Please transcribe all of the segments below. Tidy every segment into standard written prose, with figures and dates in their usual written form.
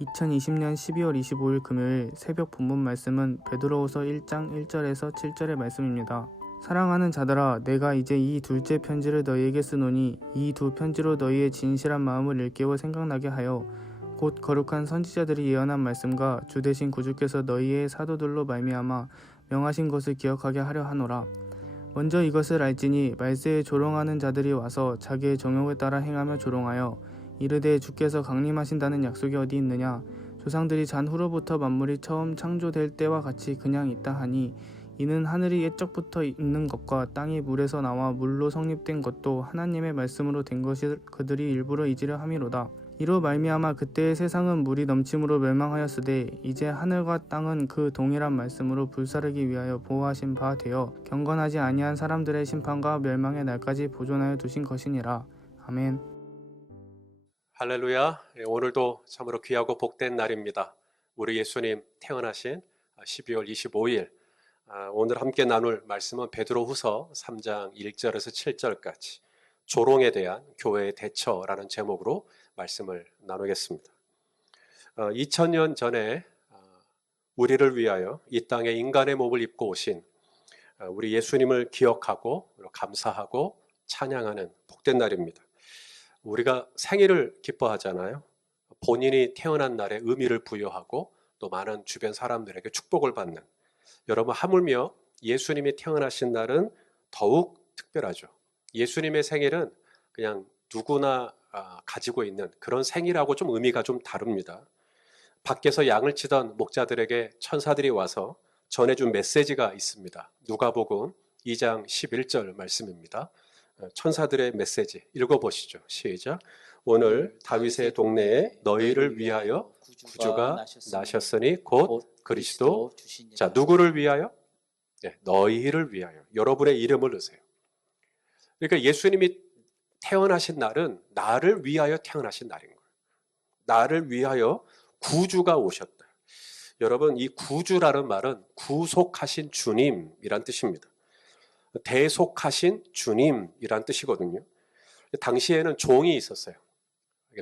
2020년 12월 25일 금요일 새벽 본문 말씀은 베드로후서 1장 1절에서 7절의 말씀입니다. 사랑하는 자들아, 내가 이제 이 둘째 편지를 너희에게 쓰노니 이 두 편지로 너희의 진실한 마음을 일깨워 생각나게 하여 곧 거룩한 선지자들이 예언한 말씀과 주 되신 구주께서 너희의 사도들로 말미암아 명하신 것을 기억하게 하려 하노라. 먼저 이것을 알지니 말세에 조롱하는 자들이 와서 자기의 정욕에 따라 행하며 조롱하여 이르되 주께서 강림하신다는 약속이 어디 있느냐? 조상들이 잔 후로부터 만물이 처음 창조될 때와 같이 그냥 있다 하니 이는 하늘이 옛적부터 있는 것과 땅이 물에서 나와 물로 성립된 것도 하나님의 말씀으로 된 것이 그들이 일부러 잊으려 함이로다. 이로 말미암아 그때의 세상은 물이 넘침으로 멸망하였으되 이제 하늘과 땅은 그 동일한 말씀으로 불사르기 위하여 보호하신 바 되어 경건하지 아니한 사람들의 심판과 멸망의 날까지 보존하여 두신 것이니라. 아멘. 할렐루야. 오늘도 참으로 귀하고 복된 날입니다. 우리 예수님 태어나신 12월 25일 오늘 함께 나눌 말씀은 베드로후서 3장 1절에서 7절까지 조롱에 대한 교회의 대처라는 제목으로 말씀을 나누겠습니다. 2000년 전에 우리를 위하여 이 땅에 인간의 몸을 입고 오신 우리 예수님을 기억하고 감사하고 찬양하는 복된 날입니다. 우리가 생일을 기뻐하잖아요. 본인이 태어난 날에 의미를 부여하고 또 많은 주변 사람들에게 축복을 받는, 여러분 하물며 예수님이 태어나신 날은 더욱 특별하죠. 예수님의 생일은 그냥 누구나 가지고 있는 그런 생일하고 좀 의미가 좀 다릅니다. 밖에서 양을 치던 목자들에게 천사들이 와서 전해준 메시지가 있습니다. 누가복음 2장 11절 말씀입니다. 천사들의 메시지 읽어보시죠. 시작. 오늘 다윗의 동네에 너희를 위하여 구주가 나셨으니 곧 그리스도. 자, 누구를 위하여? 네, 너희를 위하여. 여러분의 이름을 넣으세요. 그러니까 예수님이 태어나신 날은 나를 위하여 태어나신 날인 거예요. 나를 위하여 구주가 오셨다. 여러분, 이 구주라는 말은 구속하신 주님이란 뜻입니다. 대속하신 주님이란 뜻이거든요. 당시에는 종이 있었어요.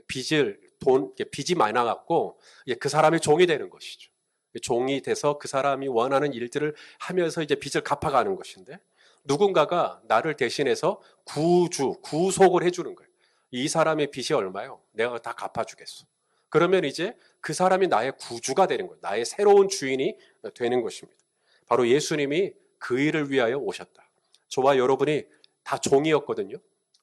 빚이 많이 나갔고 그 사람이 종이 되는 것이죠. 종이 돼서 그 사람이 원하는 일들을 하면서 이제 빚을 갚아가는 것인데, 누군가가 나를 대신해서 구속을 해주는 거예요. 이 사람의 빚이 얼마요? 내가 다 갚아주겠어. 그러면 이제 그 사람이 나의 구주가 되는 거예요. 나의 새로운 주인이 되는 것입니다. 바로 예수님이 그 일을 위하여 오셨다. 저와 여러분이 다 종이었거든요.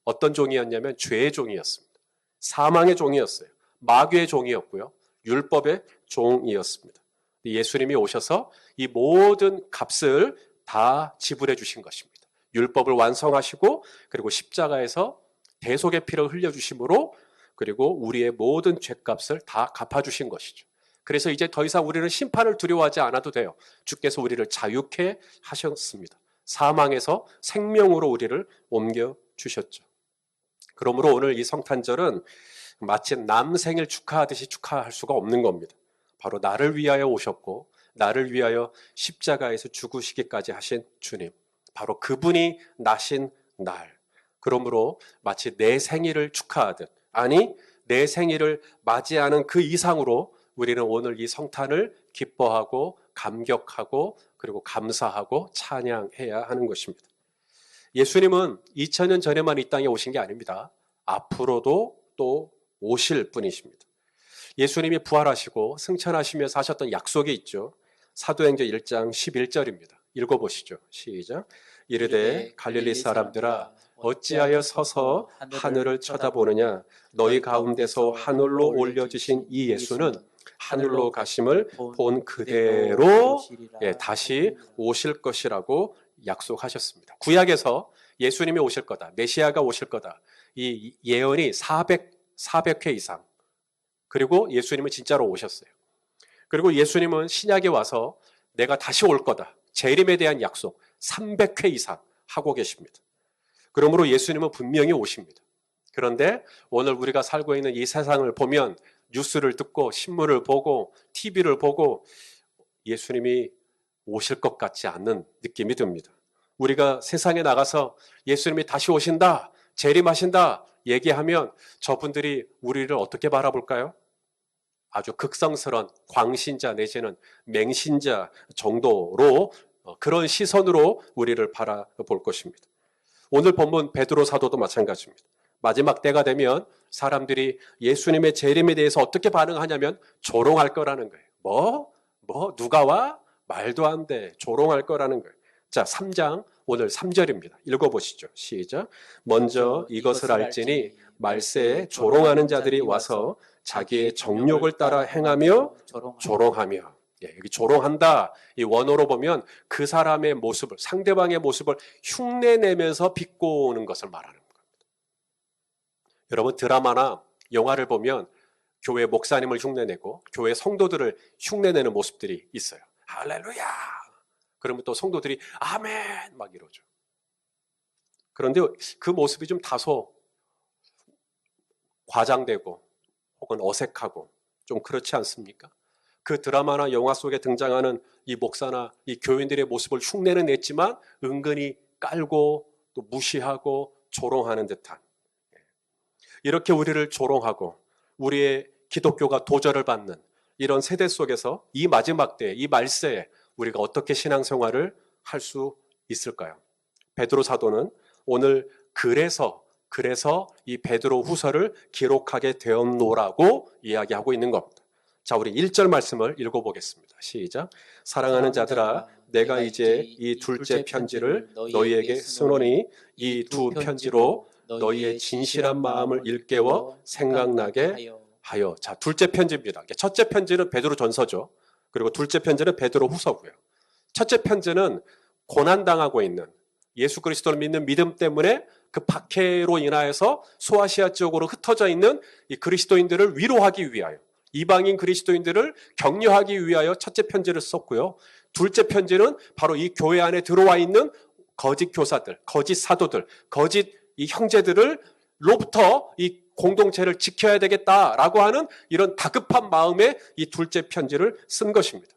어떤 종이었냐면 죄의 종이었습니다. 사망의 종이었어요. 마귀의 종이었고요. 율법의 종이었습니다. 예수님이 오셔서 이 모든 값을 다 지불해 주신 것입니다. 율법을 완성하시고 그리고 십자가에서 대속의 피를 흘려주심으로 그리고 우리의 모든 죄값을 다 갚아주신 것이죠. 그래서 이제 더 이상 우리는 심판을 두려워하지 않아도 돼요. 주께서 우리를 자유케 하셨습니다. 사망에서 생명으로 우리를 옮겨주셨죠. 그러므로 오늘 이 성탄절은 마치 남 생일 축하하듯이 축하할 수가 없는 겁니다. 바로 나를 위하여 오셨고 나를 위하여 십자가에서 죽으시기까지 하신 주님, 바로 그분이 나신 날. 그러므로 마치 내 생일을 축하하듯, 아니 내 생일을 맞이하는 그 이상으로 우리는 오늘 이 성탄을 기뻐하고 감격하고 그리고 감사하고 찬양해야 하는 것입니다. 예수님은 2000년 전에만 이 땅에 오신 게 아닙니다. 앞으로도 또 오실 분이십니다. 예수님이 부활하시고 승천하시면서 하셨던 약속이 있죠. 사도행전 1장 11절입니다. 읽어보시죠. 시작. 이르되 갈릴리 사람들아 어찌하여 서서 하늘을 쳐다보느냐. 너희 가운데서 하늘로 올려주신 이 예수는 하늘로 가심을 본 그대로 다시 오실 것이라고 약속하셨습니다. 구약에서 예수님이 오실 거다, 메시아가 오실 거다, 이 예언이 400회 이상, 그리고 예수님은 진짜로 오셨어요. 그리고 예수님은 신약에 와서 내가 다시 올 거다, 재림에 대한 약속 300회 이상 하고 계십니다. 그러므로 예수님은 분명히 오십니다. 그런데 오늘 우리가 살고 있는 이 세상을 보면, 뉴스를 듣고 신문을 보고 TV를 보고 예수님이 오실 것 같지 않는 느낌이 듭니다. 우리가 세상에 나가서 예수님이 다시 오신다, 재림하신다 얘기하면 저분들이 우리를 어떻게 바라볼까요? 아주 극성스러운 광신자 내지는 맹신자 정도로 그런 시선으로 우리를 바라볼 것입니다. 오늘 본문 베드로 사도도 마찬가지입니다. 마지막 때가 되면 사람들이 예수님의 재림에 대해서 어떻게 반응하냐면 조롱할 거라는 거예요. 누가 와? 말도 안 돼. 조롱할 거라는 거예요. 자, 3장 오늘 3절입니다. 읽어보시죠. 시작. 먼저 이것을 알지니 말세에 조롱하는 자들이 와서 자기의 정욕을 따라 행하며 조롱하며. 예, 여기 조롱한다. 이 원어로 보면 그 사람의 모습을, 상대방의 모습을 흉내내면서 비꼬는 것을 말하는 겁니다. 여러분, 드라마나 영화를 보면 교회 목사님을 흉내내고 교회 성도들을 흉내내는 모습들이 있어요. 할렐루야! 그러면 또 성도들이 아멘! 막 이러죠. 그런데 그 모습이 좀 다소 과장되고 혹은 어색하고 좀 그렇지 않습니까? 그 드라마나 영화 속에 등장하는 이 목사나 이 교인들의 모습을 흉내는 냈지만 은근히 깔고 또 무시하고 조롱하는 듯한, 이렇게 우리를 조롱하고 우리의 기독교가 도절을 받는 이런 세대 속에서 이 마지막 때, 이 말세에 우리가 어떻게 신앙생활을 할 수 있을까요? 베드로 사도는 오늘 그래서 이 베드로 후서를 기록하게 되었노라고 이야기하고 있는 겁니다. 자, 우리 1절 말씀을 읽어보겠습니다. 시작. 사랑하는 자들아, 내가 이제 이 둘째 편지를 너희에게 쓰노니 이 두 편지로 너희의 진실한 마음을 일깨워 생각나게 하여. 자, 둘째 편지입니다. 첫째 편지는 베드로 전서죠. 그리고 둘째 편지는 베드로 후서고요. 첫째 편지는 고난당하고 있는, 예수 그리스도를 믿는 믿음 때문에 그 박해로 인하여서 소아시아 지역으로 흩어져 있는 이 그리스도인들을 위로하기 위하여, 이방인 그리스도인들을 격려하기 위하여 첫째 편지를 썼고요. 둘째 편지는 바로 이 교회 안에 들어와 있는 거짓 교사들, 거짓 사도들, 거짓 이 형제들로부터 이 공동체를 지켜야 되겠다라고 하는 이런 다급한 마음에 이 둘째 편지를 쓴 것입니다.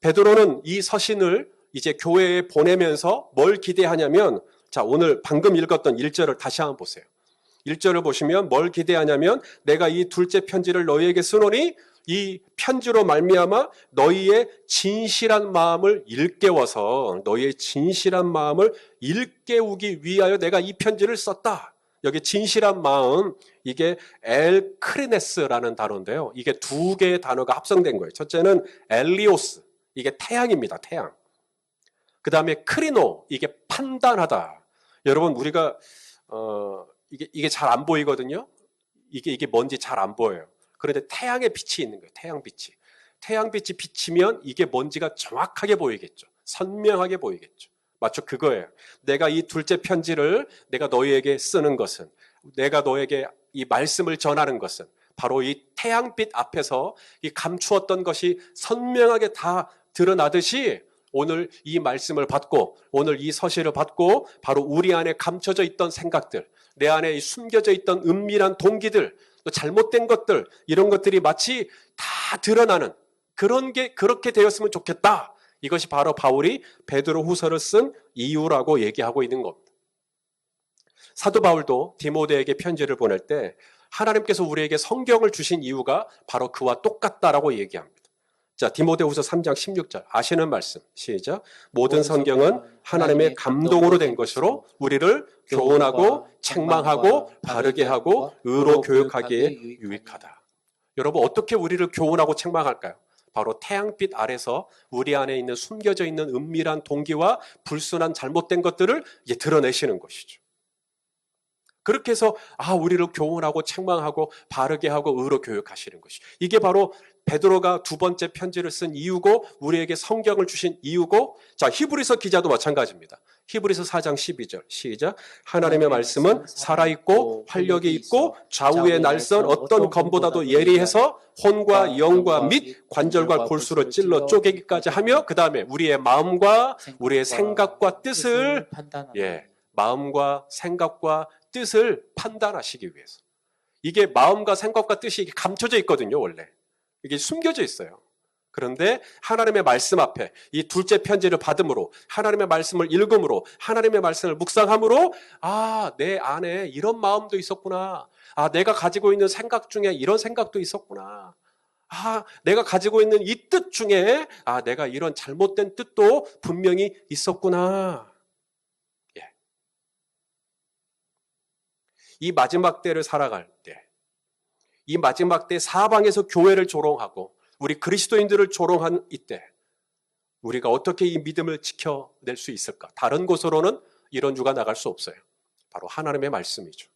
베드로는 이 서신을 이제 교회에 보내면서 뭘 기대하냐면, 자, 오늘 방금 읽었던 1절을 다시 한번 보세요. 1절을 보시면 뭘 기대하냐면, 내가 이 둘째 편지를 너희에게 쓰노니 이 편지로 말미암아 너희의 진실한 마음을 일깨워서, 너희의 진실한 마음을 일깨우기 위하여 내가 이 편지를 썼다. 여기 진실한 마음, 이게 엘크리네스라는 단어인데요. 이게 두 개의 단어가 합성된 거예요. 첫째는 엘리오스, 이게 태양입니다. 태양. 그 다음에 크리노, 이게 판단하다. 여러분, 우리가 이게 잘 안 보이거든요. 이게 뭔지 잘 안 보여요. 그런데 태양의 빛이 있는 거예요. 태양빛이. 태양빛이 비치면 이게 뭔지가 정확하게 보이겠죠. 선명하게 보이겠죠. 맞죠? 그거예요. 내가 이 둘째 편지를 내가 너희에게 쓰는 것은, 내가 너에게 이 말씀을 전하는 것은 바로 이 태양빛 앞에서 이 감추었던 것이 선명하게 다 드러나듯이, 오늘 이 말씀을 받고 오늘 이 서신을 받고 바로 우리 안에 감춰져 있던 생각들, 내 안에 숨겨져 있던 은밀한 동기들, 또 잘못된 것들, 이런 것들이 마치 다 드러나는 그렇게 되었으면 좋겠다. 이것이 바로 바울이 베드로 후서를 쓴 이유라고 얘기하고 있는 겁니다. 사도 바울도 디모데에게 편지를 보낼 때 하나님께서 우리에게 성경을 주신 이유가 바로 그와 똑같다라고 얘기합니다. 자, 디모데후서 3장 16절 아시는 말씀 시작. 모든 성경은 하나님의 감동으로 된 것으로 우리를 교훈하고 책망하고 바르게 하고 의로 교육하기에 유익하다. 여러분, 어떻게 우리를 교훈하고 책망할까요? 바로 태양빛 아래서 우리 안에 있는 숨겨져 있는 은밀한 동기와 불순한 잘못된 것들을 이제 드러내시는 것이죠. 그렇게 해서 우리를 교훈하고 책망하고 바르게 하고 의로 교육하시는 것이, 이게 바로 베드로가 두 번째 편지를 쓴 이유고 우리에게 성경을 주신 이유고, 자, 히브리서 기자도 마찬가지입니다. 히브리서 4장 12절 시작. 하나님의 말씀은 살아있고 활력이 있고 좌우의 날선 어떤 검보다도 예리해서 혼과 영과 및 관절과 골수로 찔러 쪼개기까지 하며, 그 다음에 우리의 마음과 우리의 생각과 뜻을 마음과 생각과 뜻을 판단하시기 위해서. 이게 마음과 생각과 뜻이 감춰져 있거든요. 원래 이게 숨겨져 있어요. 그런데 하나님의 말씀 앞에 이 둘째 편지를 받음으로, 하나님의 말씀을 읽음으로, 하나님의 말씀을 묵상함으로, 아, 내 안에 이런 마음도 있었구나. 아, 내가 가지고 있는 생각 중에 이런 생각도 있었구나. 아, 내가 가지고 있는 이 뜻 중에, 아, 내가 이런 잘못된 뜻도 분명히 있었구나. 예. 이 마지막 때를 살아갈 때, 이 마지막 때 사방에서 교회를 조롱하고 우리 그리스도인들을 조롱한 이때 우리가 어떻게 이 믿음을 지켜낼 수 있을까? 다른 곳으로는 이런 주가 나갈 수 없어요. 바로 하나님의 말씀이죠.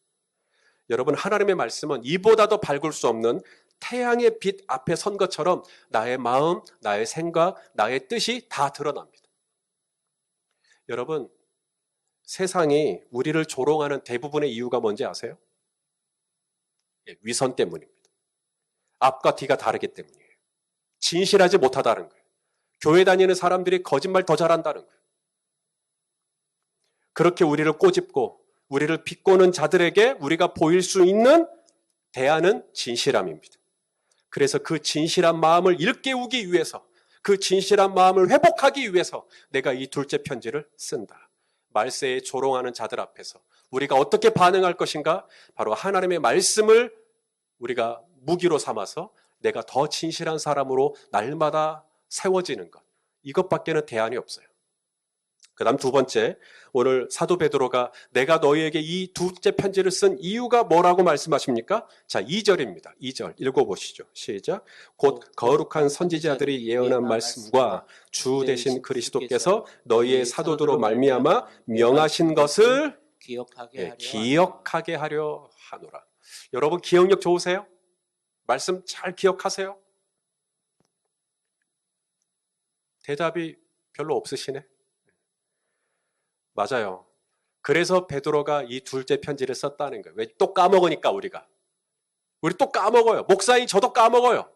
여러분, 하나님의 말씀은 이보다 더 밝을 수 없는 태양의 빛 앞에 선 것처럼 나의 마음, 나의 생각, 나의 뜻이 다 드러납니다. 여러분, 세상이 우리를 조롱하는 대부분의 이유가 뭔지 아세요? 위선 때문입니다. 앞과 뒤가 다르기 때문이에요. 진실하지 못하다는 거예요. 교회 다니는 사람들이 거짓말 더 잘한다는 거예요. 그렇게 우리를 꼬집고 우리를 비꼬는 자들에게 우리가 보일 수 있는 대안은 진실함입니다. 그래서 그 진실한 마음을 일깨우기 위해서, 그 진실한 마음을 회복하기 위해서 내가 이 둘째 편지를 쓴다. 말세에 조롱하는 자들 앞에서 우리가 어떻게 반응할 것인가? 바로 하나님의 말씀을 우리가 무기로 삼아서 내가 더 진실한 사람으로 날마다 세워지는 것. 이것밖에는 대안이 없어요. 그 다음 두 번째, 오늘 사도 베드로가 내가 너희에게 이 둘째 편지를 쓴 이유가 뭐라고 말씀하십니까? 자, 2절입니다. 2절 읽어보시죠. 시작. 곧 거룩한 선지자들이 예언한 말씀과 주 되신 그리스도께서 너희의 사도들로 말미암아 명하신 것을 기억하게 하려 하노라. 여러분 기억력 좋으세요? 말씀 잘 기억하세요? 대답이 별로 없으시네. 맞아요. 그래서 베드로가 이 둘째 편지를 썼다는 거예요. 왜? 또 까먹으니까 우리 또 까먹어요. 목사님 저도 까먹어요.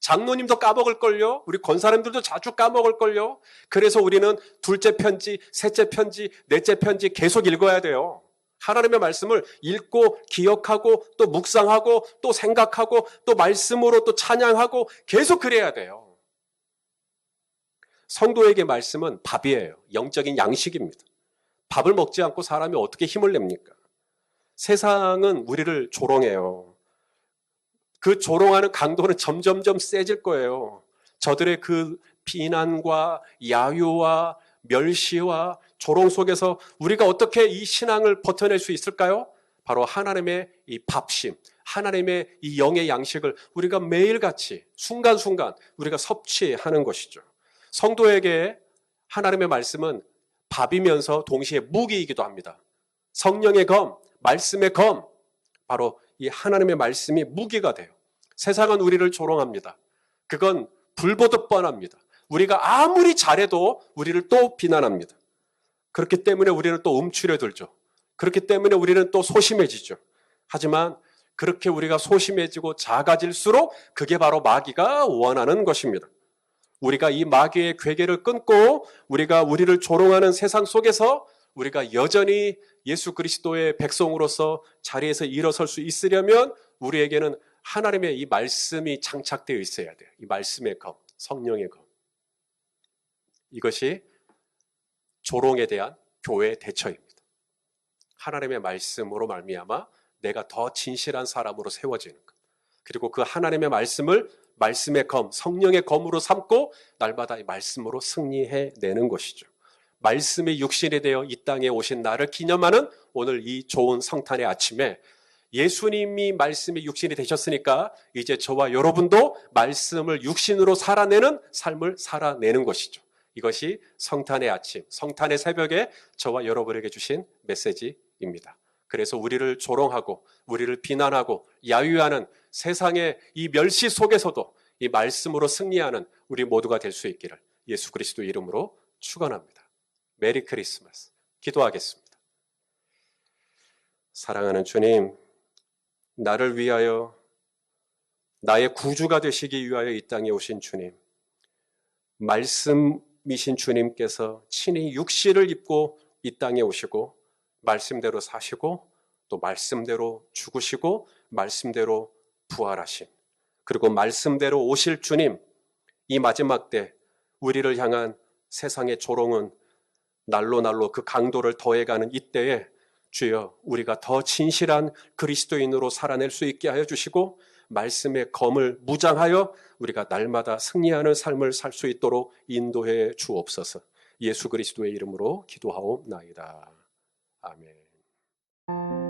장로님도 까먹을걸요. 우리 권사님들도 자주 까먹을걸요. 그래서 우리는 둘째 편지, 셋째 편지, 넷째 편지 계속 읽어야 돼요. 하나님의 말씀을 읽고 기억하고 또 묵상하고 또 생각하고 또 말씀으로 또 찬양하고 계속 그래야 돼요. 성도에게 말씀은 밥이에요. 영적인 양식입니다. 밥을 먹지 않고 사람이 어떻게 힘을 냅니까? 세상은 우리를 조롱해요. 그 조롱하는 강도는 점점점 세질 거예요. 저들의 그 비난과 야유와 멸시와 조롱 속에서 우리가 어떻게 이 신앙을 버텨낼 수 있을까요? 바로 하나님의 이 밥심, 하나님의 이 영의 양식을 우리가 매일같이 순간순간 우리가 섭취하는 것이죠. 성도에게 하나님의 말씀은 밥이면서 동시에 무기이기도 합니다. 성령의 검, 말씀의 검, 바로 이 하나님의 말씀이 무기가 돼요. 세상은 우리를 조롱합니다. 그건 불보듯 뻔합니다. 우리가 아무리 잘해도 우리를 또 비난합니다. 그렇기 때문에 우리는 또 움츠려들죠. 그렇기 때문에 우리는 또 소심해지죠. 하지만 그렇게 우리가 소심해지고 작아질수록 그게 바로 마귀가 원하는 것입니다. 우리가 이 마귀의 궤계를 끊고 우리가 우리를 조롱하는 세상 속에서 우리가 여전히 예수 그리스도의 백성으로서 자리에서 일어설 수 있으려면 우리에게는 하나님의 이 말씀이 장착되어 있어야 돼요. 이 말씀의 검, 성령의 검. 이것이 조롱에 대한 교회의 대처입니다. 하나님의 말씀으로 말미암아 내가 더 진실한 사람으로 세워지는 것. 그리고 그 하나님의 말씀을 말씀의 검, 성령의 검으로 삼고 날마다 이 말씀으로 승리해내는 것이죠. 말씀이 육신이 되어 이 땅에 오신 나를 기념하는 오늘 이 좋은 성탄의 아침에 예수님이 말씀이 육신이 되셨으니까 이제 저와 여러분도 말씀을 육신으로 살아내는 삶을 살아내는 것이죠. 이것이 성탄의 아침, 성탄의 새벽에 저와 여러분에게 주신 메시지입니다. 그래서 우리를 조롱하고 우리를 비난하고 야유하는 세상의 이 멸시 속에서도 이 말씀으로 승리하는 우리 모두가 될 수 있기를 예수 그리스도 이름으로 축원합니다. 메리 크리스마스. 기도하겠습니다. 사랑하는 주님, 나를 위하여 나의 구주가 되시기 위하여 이 땅에 오신 주님, 말씀이신 주님께서 친히 육신을 입고 이 땅에 오시고 말씀대로 사시고 또 말씀대로 죽으시고 말씀대로 부활하신, 그리고 말씀대로 오실 주님, 이 마지막 때 우리를 향한 세상의 조롱은 날로 그 강도를 더해가는 이때에 주여 우리가 더 진실한 그리스도인으로 살아낼 수 있게 하여 주시고 말씀의 검을 무장하여 우리가 날마다 승리하는 삶을 살 수 있도록 인도해 주옵소서. 예수 그리스도의 이름으로 기도하옵나이다. 아멘.